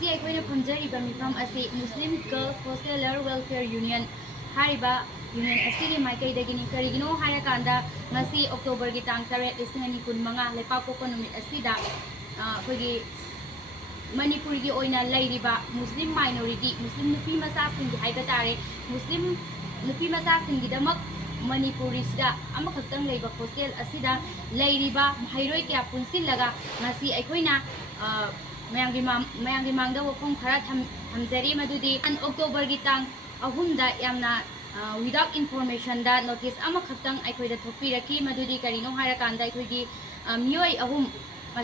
ngasi aikoina phangjariba mifam asi Muslim Girls Hosteller Welfare Union hariba union asigi maikai dagini karigino haya kanda ngasi October gi tang 8 lisingani kun manga lepa poko numit asida khogi Manipur gi oina lairiba Muslim minority Muslim nupi masa singi haiba tare Muslim nupi masa singi damak Manipurisda amakhaktang leiba hostel asida lairiba mahairoi kya punsillaga ngasi aikoina mayanggi mangda wafong khara thamjari madudi an October gi tang ahumda yamna without information da notice amakhaktang aikoida thopiraki madudi karino harakanda aikoigi miyoi ahum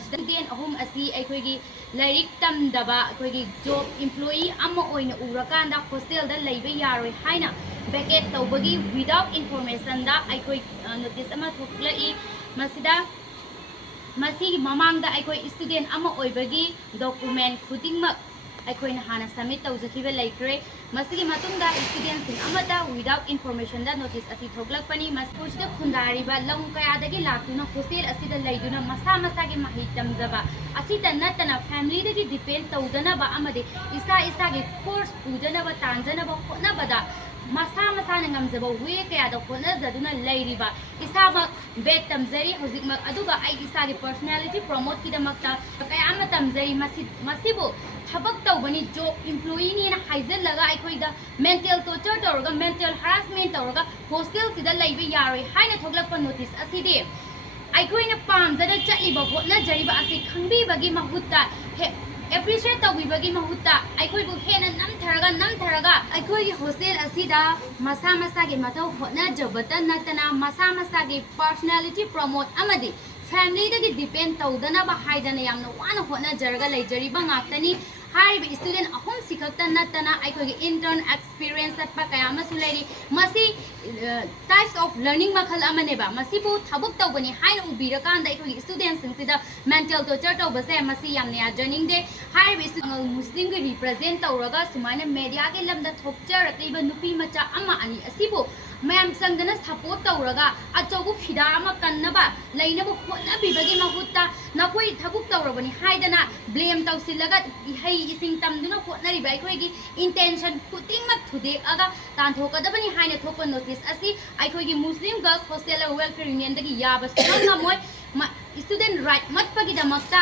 student ahum asi aikoigi lairik tamdaba aikoigi job employee ama oina urakanda hostel da leiba yaroi haina vacate tawbagi without information da aikoi notice ama thoklai masida masigi mamangda aikoi student ama oibagi document khudingmak aikoi na hana submit tawjakiba laikre masigi matungda student sing amata without information da notice asi thoklakpani maspuchda khundariba lam kayadagi laktuna hostel asida laiduna masa masagi mahi tamjaba asita natana family dagi depend tawdana ba amade isa gi course pujana ba tanjana ba khona bada masa na ngamjaba we kaya da khona zaduna lairiba isama bet tamjari hojikmak aduga ai isagi personality promote kidamakta kaya ama tamjari masibu thabak tawbani job employee ni na haizal laga aikoida mental torture tawraga mental harassment tawraga hostel sida laibe yaroi haina thoglakpa notice asidi aikoina pamjada chaliba hotna jariba asi khangbi bagi mahutta appreciate tawibagi mahutta aikoibu hena namtharaga aikoigi hostel asida masa gi mathau hotna jabata natana masa gi personality promote amadi family dagi depend tawdana ba haidana yamna wana hotna jarga laijariba ngaktani hariba student ahum sikakta natana aikoigi intern experience atpa kaya masulairi masi types of learning makhal amaneba masibu thabuk tawbani haina ubirakanda aikoigi students singida mental torture tawbase masi yamna ya joining de hariba muslim gi represent tawraga sumana media ge lamda thokjarakliba nupi macha ama ani asibu mayam sangdana support tawraga achogu fida ama kannaba lainabu hotna bibagi mahutta nakoi thabuk tawrabani haidana blame tawsilaga ihai ising tamduna hotna riba aikoigi intention putingmak thude aga tanthokadabani haina thopa notice asi aikoigi Muslim Girls Hosteller Welfare Union dagi yabas ngamoi student right matpagi damakta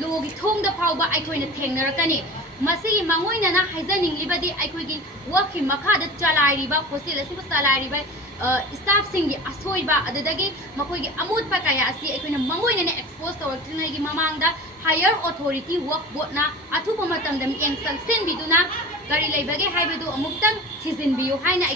logi thongda phawba aikoina thengnarakani masigi mangoina na haizaning libadi aikoigi work makhada chalairiba hostel asibu chalairiba staff singi asoiba adadagi makoigi amut pakaya asi aikoina mangoina ne expose tawrtinagi mamangda higher authority work board na athupa matamda mi engsal sen biduna gari laibage haibadu amuktang thizin biyo haina